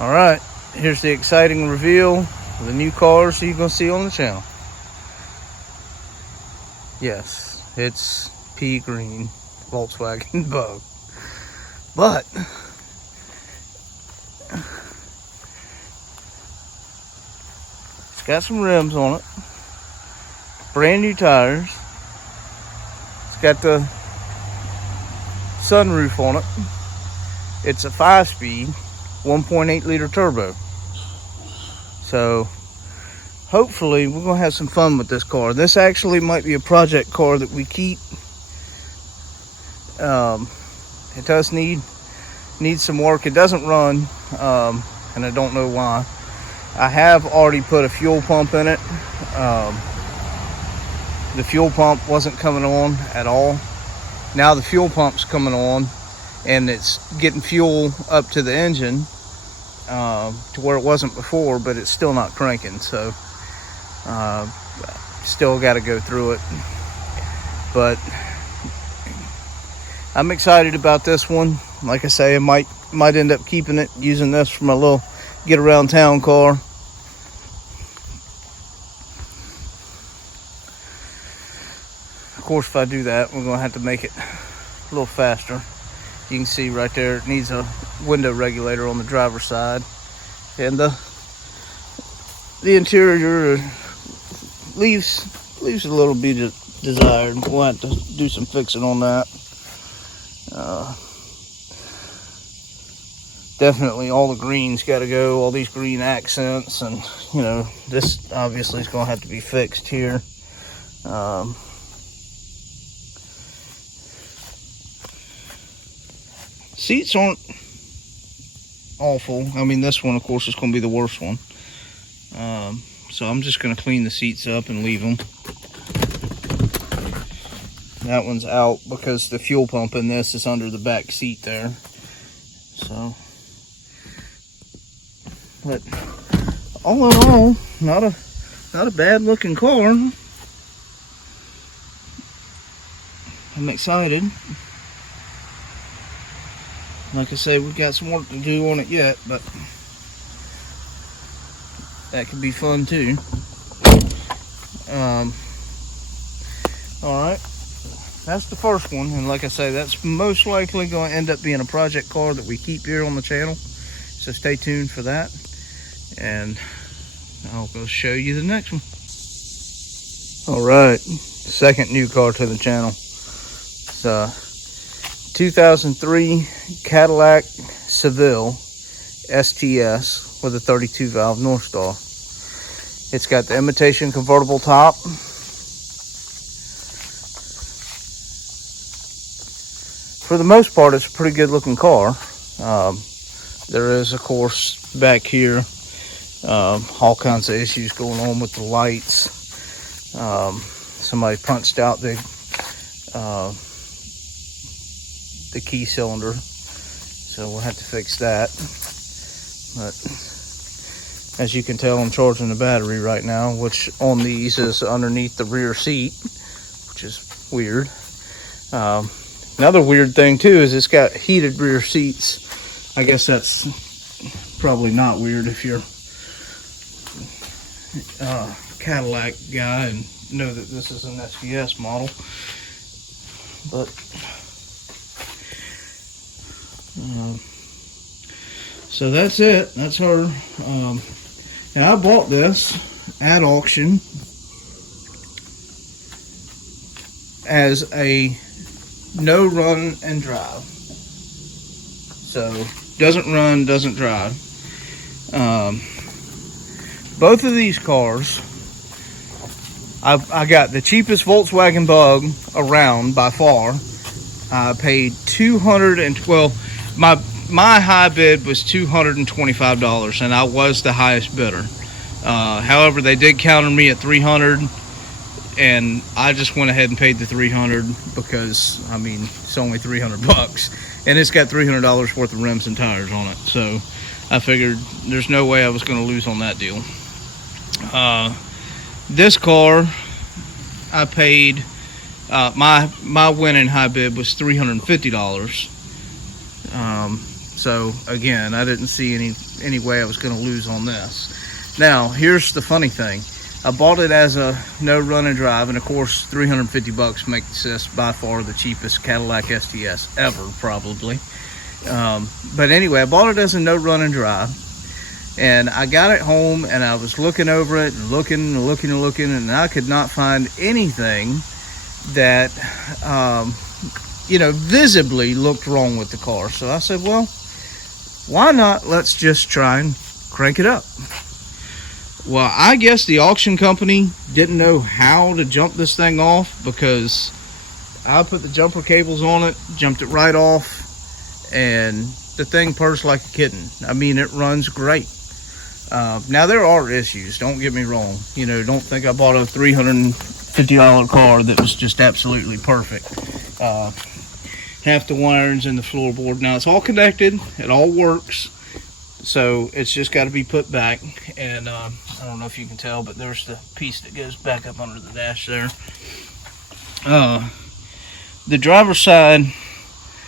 All right, here's the exciting reveal of the new cars you're gonna see on the channel. Yes, it's pea green Volkswagen Bug, but it's got some rims on it, brand new tires. It's got the sunroof on it. It's a 5-speed 1.8 liter turbo. So hopefully we're gonna have some fun with this car. This actually might be a project car that we keep. It does need some work. It doesn't run, and I don't know why. I have already put a fuel pump in it. The fuel pump wasn't coming on at all. Now the fuel pump's coming on, and it's getting fuel up to the engine to where it wasn't before, but it's still not cranking. So still got to go through it, but I'm excited about this one. Like I say, I might end up keeping it, using this for my little get around town car. Of course, if I do that, we're gonna have to make it a little faster. You can see right there, it needs a window regulator on the driver's side, and the interior leaves a little bit of desired. We'll have to do some fixing on that. Definitely all the greens got to go, all these green accents, and you know, this obviously is going to have to be fixed here. Seats aren't awful. I mean, this one of course is going to be the worst one, so I'm just going to clean the seats up and leave them. That one's out because the fuel pump in this is under the back seat there. So, but all in all, not a bad looking car. I'm excited. Like I say, we've got some work to do on it yet, but that could be fun too. All right. That's the first one, and like I say, that's most likely going to end up being a project car that we keep here on the channel, so stay tuned for that, and I'll go show you the next one. All right, second new car to the channel. It's a 2003 Cadillac Seville STS with a 32 valve North Star. It's got the imitation convertible top. For the most part, it's a pretty good looking car. There is, of course, back here, all kinds of issues going on with the lights. Somebody punched out the key cylinder, so we'll have to fix that. But as you can tell, I'm charging the battery right now, which on these is underneath the rear seat, which is weird. Another weird thing too is it's got heated rear seats. I guess that's probably not weird if you're a Cadillac guy and know that this is an STS model. But so that's it. That's her. And I bought this at auction as a no run and drive. So doesn't run, doesn't drive. Both of these cars, I got the cheapest Volkswagen Bug around by far. I paid $212. My high bid was $225, and I was the highest bidder. However, they did counter me at $300, and I just went ahead and paid the $300 because, I mean, it's only $300, and it's got $300 worth of rims and tires on it. So I figured there's no way I was going to lose on that deal. This car, I paid, my winning high bid was $350. So again, I didn't see any way I was going to lose on this. Now, here's the funny thing. I bought it as a no run and drive, and of course, 350 bucks makes this by far the cheapest Cadillac STS ever, probably. But anyway, I bought it as a no run and drive, and I got it home, and I was looking over it and looking, and I could not find anything that, visibly looked wrong with the car. So I said, well, why not? Let's just try and crank it up. Well, I guess the auction company didn't know how to jump this thing off, because I put the jumper cables on it, jumped it right off, and the thing purrs like a kitten. I mean, it runs great. Now, there are issues, don't get me wrong. Don't think I bought a $350 car that was just absolutely perfect. Half the wiring's in the floorboard. Now, it's all connected, it all works. So it's just got to be put back, and I don't know if you can tell, but there's the piece that goes back up under the dash there. The driver's side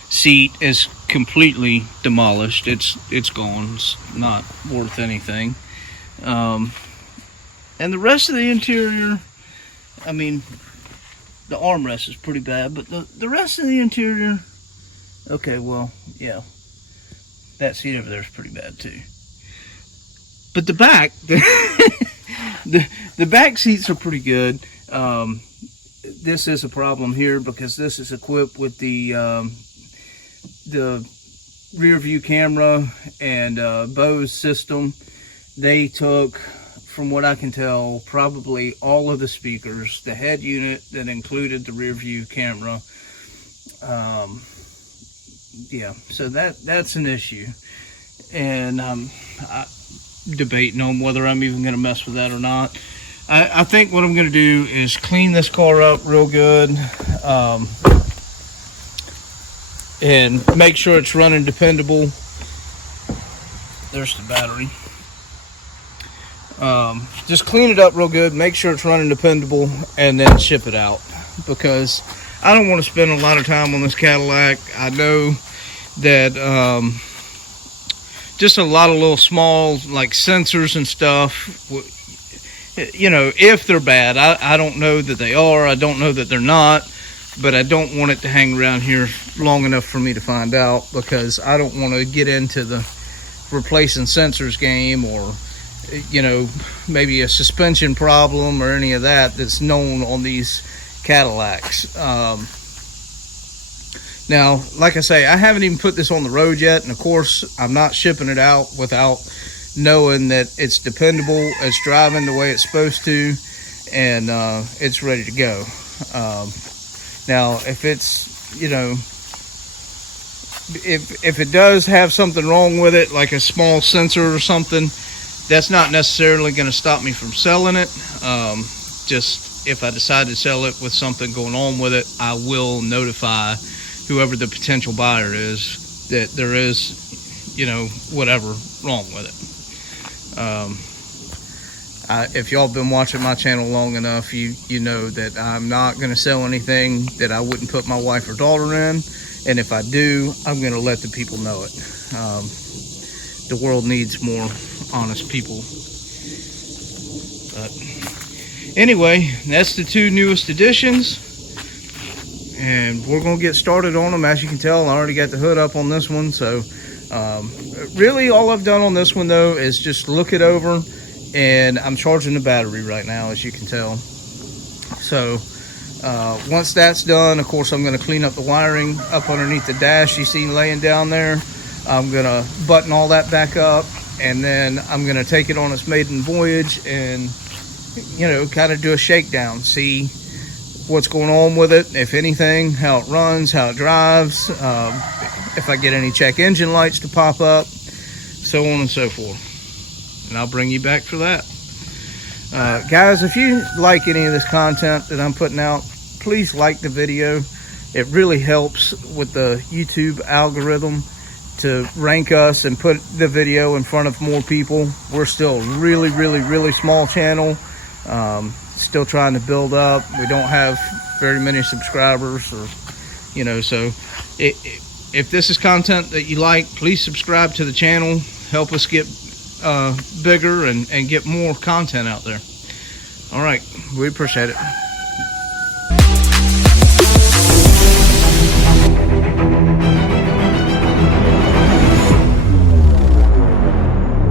seat is completely demolished. It's gone. It's not worth anything. And the rest of the interior, I mean, the armrest is pretty bad, but the rest of the interior, okay, well, yeah. That seat over there is pretty bad too. But the back, the back seats are pretty good. This is a problem here because this is equipped with the rear view camera and Bose system. They took, from what I can tell, probably all of the speakers, the head unit that included the rear view camera. Yeah, so that's an issue, and I'm debating on whether I'm even going to mess with that or not. I think what I'm going to do is clean this car up real good, and make sure it's running dependable. There's the battery. Just clean it up real good, make sure it's running dependable, and then ship it out, because I don't want to spend a lot of time on this Cadillac. I know that just a lot of little small, like, sensors and stuff, if they're bad. I don't know that they are. I don't know that they're not. But I don't want it to hang around here long enough for me to find out, because I don't want to get into the replacing sensors game, or maybe a suspension problem or any of that's known on these Cadillacs. Now, like I say, I haven't even put this on the road yet, and of course I'm not shipping it out without knowing that it's dependable, it's driving the way it's supposed to, and it's ready to go. Now, if it's, if it does have something wrong with it, like a small sensor or something, that's not necessarily going to stop me from selling it. Just if I decide to sell it with something going on with it, I will notify whoever the potential buyer is that there is, whatever wrong with it. If y'all been watching my channel long enough, you know that I'm not going to sell anything that I wouldn't put my wife or daughter in, and if I do, I'm going to let the people know it. The world needs more honest people. But anyway, that's the two newest additions, and we're going to get started on them. As you can tell, I already got the hood up on this one. So really all I've done on this one, though, is just look it over, and I'm charging the battery right now, as you can tell. So once that's done, of course, I'm going to clean up the wiring up underneath the dash you see laying down there. I'm going to button all that back up, and then I'm going to take it on its maiden voyage and, kind of do a shakedown, see what's going on with it, if anything, how it runs, how it drives, if I get any check engine lights to pop up, so on and so forth. And I'll bring you back for that. Guys, if you like any of this content that I'm putting out, please like the video. It really helps with the YouTube algorithm to rank us and put the video in front of more people. We're still a really, really, really small channel. Still trying to build up. We don't have very many subscribers, or so if this is content that you like, please subscribe to the channel. Help us get bigger and get more content out there. All right, we appreciate it.